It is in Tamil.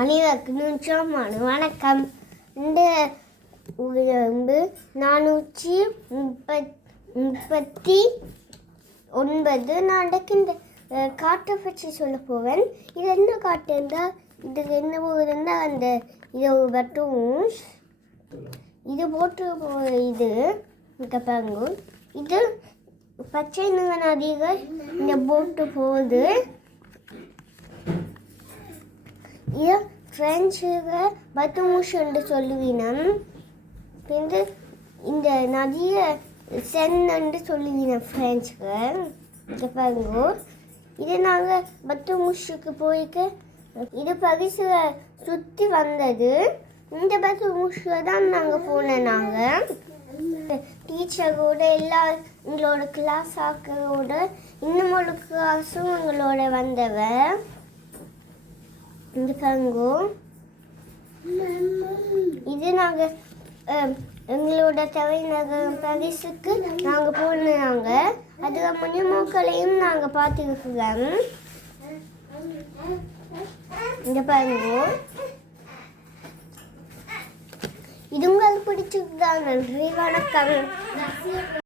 அனைவருக்கும் வணக்கம். இந்த உடம்பு 439 நடக்கின்ற காட்டை பற்றி சொல்ல போவேன். இது என்ன காட்டு இருந்தால் இதுக்கு என்ன போகுதுன்னா அந்த இது மட்டும் இது போட்டு இது பாருங்க. இது பச்சை நிற நதிகள் இந்த போட்டு போகுது. இது ஃப்ரெஞ்சுக பத்துமுஷ் என்று சொல்லுவினம். பின்பு இந்த நதியை சென் என்று சொல்லுவினம் ஃப்ரெஞ்சுகள். இதை பாருங்க. இது நாங்கள் பத்துமுஷுக்கு போய்க்க இது பரிசு சுற்றி வந்தது. இந்த பத்துமுஷில் தான் நாங்கள் போனோம். நாங்கள் டீச்சரோட எல்லா எங்களோட கிளாஸ் ஆக்களோட இன்னும் ஒரு கிளாஸும் எங்களோட வந்தவன். இந்த பாருங்கோ. இது நாங்கள் எங்களோட தலைநகர் பரிசுக்கு நாங்கள் போனாங்க. அதுக்கு முனிமோக்களையும் நாங்கள் பார்த்துருக்குறோம். இந்த பாருங்கோ. இது உங்களுக்கு பிடிச்சிருக்குதா? நன்றி, வணக்கம்.